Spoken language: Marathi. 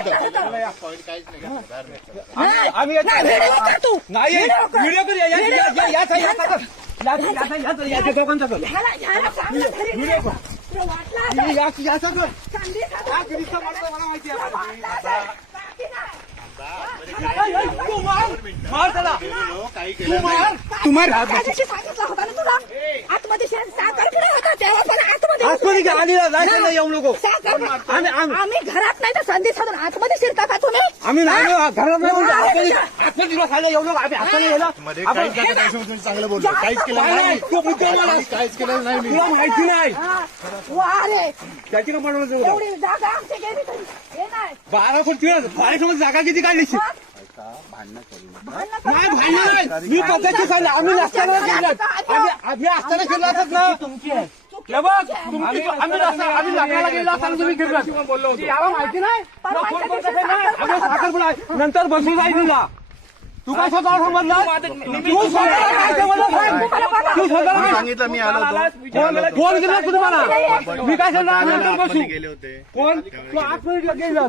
होतं. आम्ही नाही व्हिडिओ करूया याच्या दोघांचा कर. मार त्याला. आतमध्ये आलेला जायचं नाही येऊ नको. आम्ही घरात नाही तर संधी साधून आतमध्ये शिरता का तुम्ही? आम्ही नाही घरात नाही आतमध्ये खायला येऊ नको. आम्ही आता नाही गेला चांगलं बोलतो. काहीच केलं नाही. काहीच केलं नाही. तुला माहिती नाही रे त्याची का बनवलं एवढी जागा आमची गेली तरी हे नाही 12 कोटी जागा किती काढली? नाही भांडण मी पद्धती सांगितलं. आम्ही नसताना आम्ही असताना फिरला असत ना. आम्ही लाकडाला गेला असताना तुम्ही फिरलात. याला माहिती नाही नंतर बसून जाईल तुला. तू काय स्वतः समजला? तू स्वतः सांगितलं मी आलो होतो. फोन केला तुम्हाला. मी काय सांगणार नंतर बसू. गेले होते. कोण तू 8 मिनिट गेला.